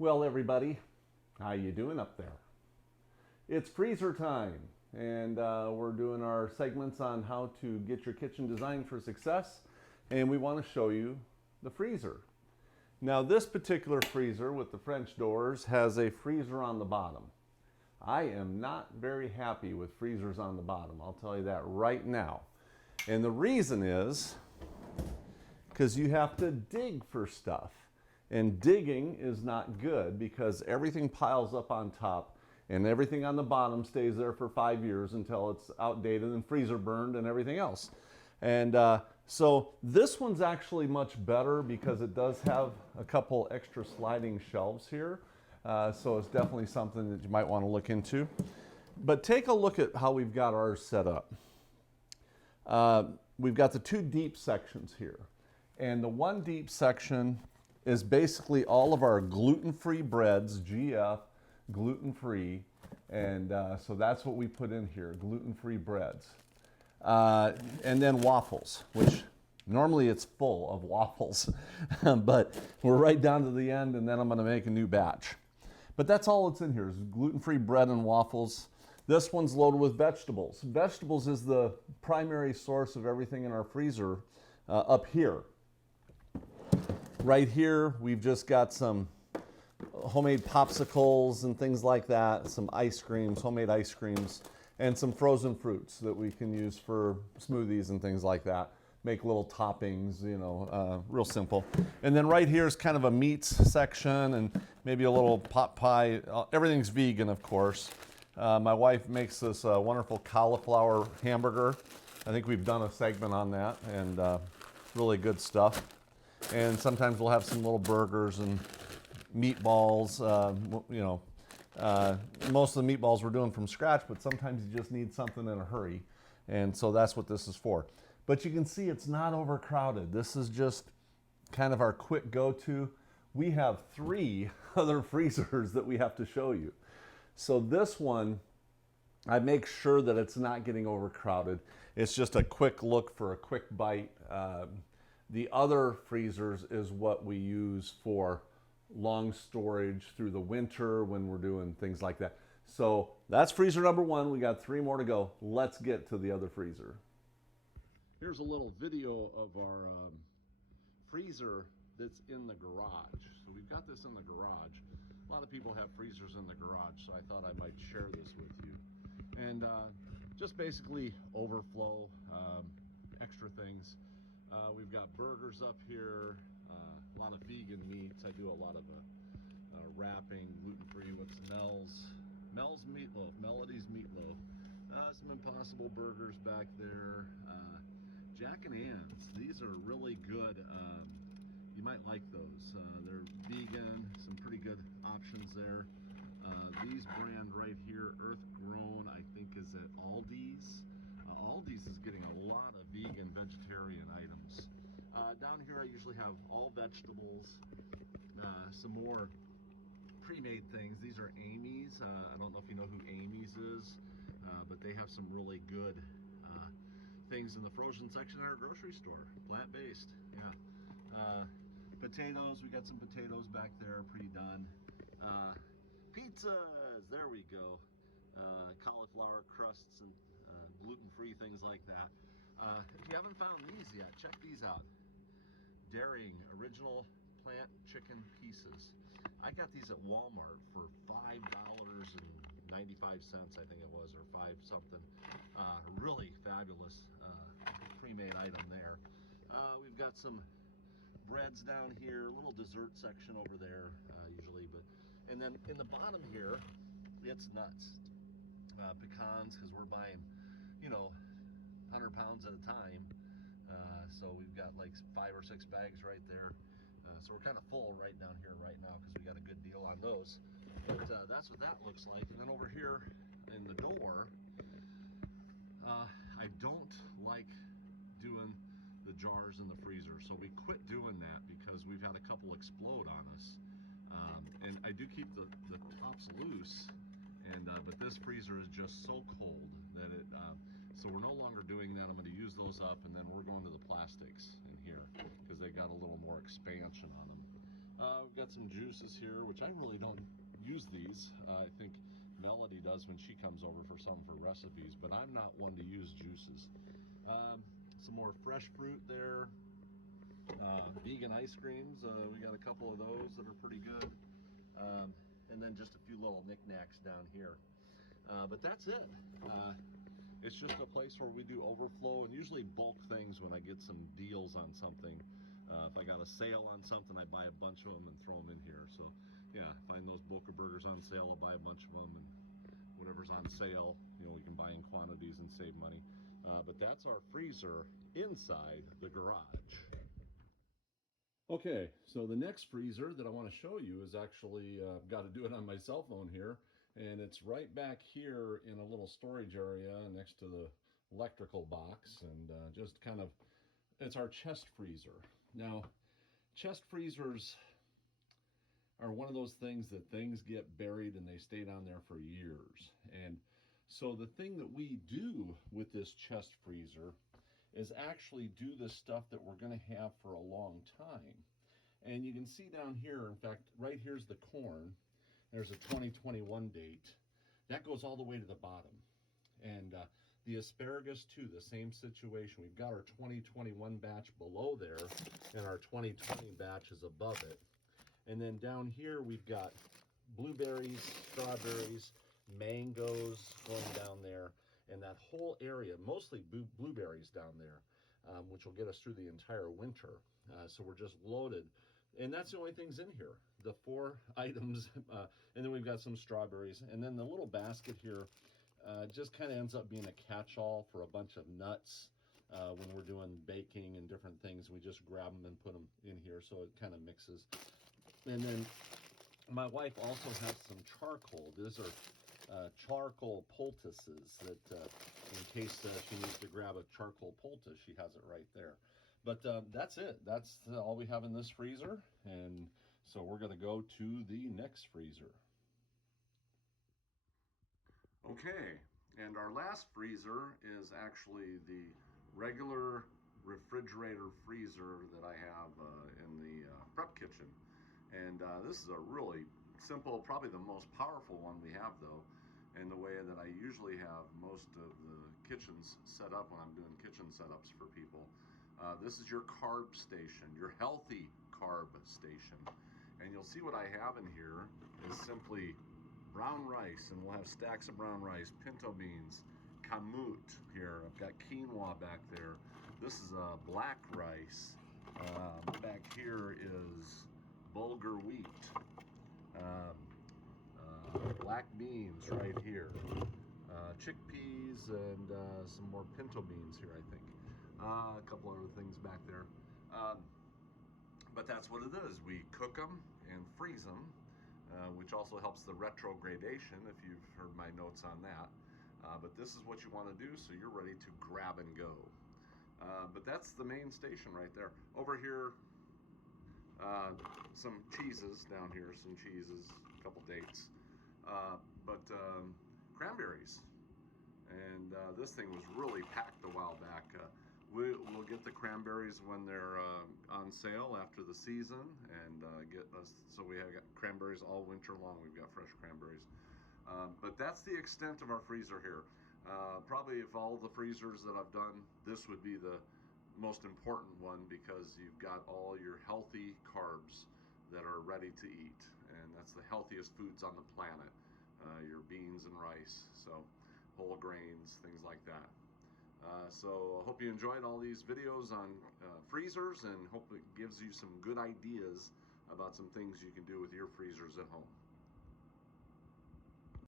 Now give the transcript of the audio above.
Well, everybody, how you doing up there? It's freezer time, and we're doing our segments on how to get your kitchen designed for success, and we want to show you the freezer. Now, this particular freezer with the French doors has a freezer on the bottom. I am not very happy with freezers on the bottom, I'll tell you that right now. And the reason is because you have to dig for stuff. And digging is not good because everything piles up on top and everything on the bottom stays there for 5 years until it's outdated and freezer burned and everything else. And so this one's actually much better because it does have a couple extra sliding shelves here. So it's definitely something that you might want to look into. But take a look at how we've got ours set up. We've got the two deep sections here. And the one deep section is basically all of our gluten-free breads, GF, gluten-free, and so that's what we put in here, gluten-free breads. And then waffles, which normally it's full of waffles, but we're right down to the end, and then I'm gonna make a new batch. But that's all that's in here, is gluten-free bread and waffles. This one's loaded with vegetables. Vegetables is the primary source of everything in our freezer up here. Right here, we've just got some homemade popsicles and things like that, some ice creams, homemade ice creams, and some frozen fruits that we can use for smoothies and things like that. Make little toppings, you know, real simple. And then right here is kind of a meats section and maybe a little pot pie. Everything's vegan, of course. My wife makes this wonderful cauliflower hamburger. I think we've done a segment on that, and really good stuff. And sometimes we'll have some little burgers and meatballs. You know, most of the meatballs we're doing from scratch, but sometimes you just need something in a hurry. And so that's what this is for. But you can see it's not overcrowded. This is just kind of our quick go-to. We have 3 other freezers that we have to show you. So this one, I make sure that it's not getting overcrowded. It's just a quick look for a quick bite. The other freezers is what we use for long storage through the winter when we're doing things like that. So that's freezer number 1. We got 3 more to go. Let's get to the other freezer. Here's a little video of our freezer that's in the garage. So we've got this in the garage. A lot of people have freezers in the garage, so I thought I might share this with you. And just basically overflow, extra things. We've got burgers up here, a lot of vegan meats. I do a lot of wrapping, gluten-free. What's Mel's meatloaf, Melody's meatloaf. Some Impossible burgers back there. Jack and Ann's. These are really good. You might like those. They're vegan, some pretty good options there. These brand right here, Earth Grown, I think is at Aldi's. Aldi's is getting a lot of vegan, vegetarian items. Down here I usually have all vegetables, some more pre-made things. These are Amy's. I don't know if you know who Amy's is, but they have some really good things in the frozen section at our grocery store. Plant-based, yeah. Potatoes, we got some potatoes back there, pretty done. Pizzas, there we go. Cauliflower crusts and gluten-free things like that. If you haven't found these yet, check these out. Daring original plant chicken pieces. I got these at Walmart for $5.95, I think it was, or 5 something. Really fabulous pre-made item there. We've got some breads down here, a little dessert section over there usually, and then in the bottom here, it's nuts. Pecans, because we're buying, you know, 100 pounds at a time. So we've got like 5 or 6 bags right there. So we're kind of full right down here right now because we got a good deal on those. But that's what that looks like. And then over here in the door, I don't like doing the jars in the freezer. So we quit doing that because we've had a couple explode on us. And I do keep the tops loose. But this freezer is just so cold that it, so we're no longer doing that. I'm going to use those up, and then we're going to the plastics in here because they got a little more expansion on them. We've got some juices here, which I really don't use these. I think Melody does when she comes over for recipes, but I'm not one to use juices. Some more fresh fruit there. Vegan ice creams. We got a couple of those that are pretty good. And then just a few little knickknacks down here. But that's it. It's just a place where we do overflow and usually bulk things when I get some deals on something. If I got a sale on something, I buy a bunch of them and throw them in here. So yeah, find those Boca burgers on sale, I'll buy a bunch of them, and whatever's on sale, you know, we can buy in quantities and save money. But that's our freezer inside the garage. Okay, so the next freezer that I want to show you is actually, I've got to do it on my cell phone here, and it's right back here in a little storage area next to the electrical box, and just kind of, it's our chest freezer. Now, chest freezers are one of those things that things get buried and they stay down there for years. And so the thing that we do with this chest freezer is actually do the stuff that we're going to have for a long time. And you can see down here, in fact, right here's the corn. There's a 2021 date. That goes all the way to the bottom. And the asparagus too, the same situation. We've got our 2021 batch below there, and our 2020 batch is above it. And then down here we've got blueberries, strawberries, mangoes going down there, and that whole area, mostly blueberries down there, which will get us through the entire winter. So we're just loaded. And that's the only things in here, the 4 items. And then we've got some strawberries. And then the little basket here just kind of ends up being a catch-all for a bunch of nuts when we're doing baking and different things. We just grab them and put them in here so it kind of mixes. And then my wife also has some charcoal. These are charcoal poultices that in case she needs to grab a charcoal poultice, she has it right there. But that's it. That's all we have in this freezer. And so we're going to go to the next freezer. Okay, and our last freezer is actually the regular refrigerator freezer that I have in the prep kitchen. And this is a really simple, probably the most powerful one we have though, in the way that I usually have most of the kitchens set up when I'm doing kitchen setups for people. This is your carb station, your healthy carb station. And you'll see what I have in here is simply brown rice, and we'll have stacks of brown rice, pinto beans, kamut here. I've got quinoa back there. This is black rice. Back here is bulgur wheat. Black beans right here. Chickpeas and some more pinto beans here, I think. A couple other things back there. But that's what it is. We cook them and freeze them, which also helps the retrogradation, if you've heard my notes on that. But this is what you want to do so you're ready to grab and go. But that's the main station right there. Over here, some cheeses down here, some cheeses, a couple dates, but cranberries. And this thing was really packed a while back. We'll get the cranberries when they're on sale after the season, and get us, so we have got cranberries all winter long. We've got fresh cranberries. But that's the extent of our freezer here. Probably of all the freezers that I've done, this would be the most important one because you've got all your healthy carbs that are ready to eat, and that's the healthiest foods on the planet. Your beans and rice, so whole grains, things like that. So I hope you enjoyed all these videos on freezers, and hope it gives you some good ideas about some things you can do with your freezers at home.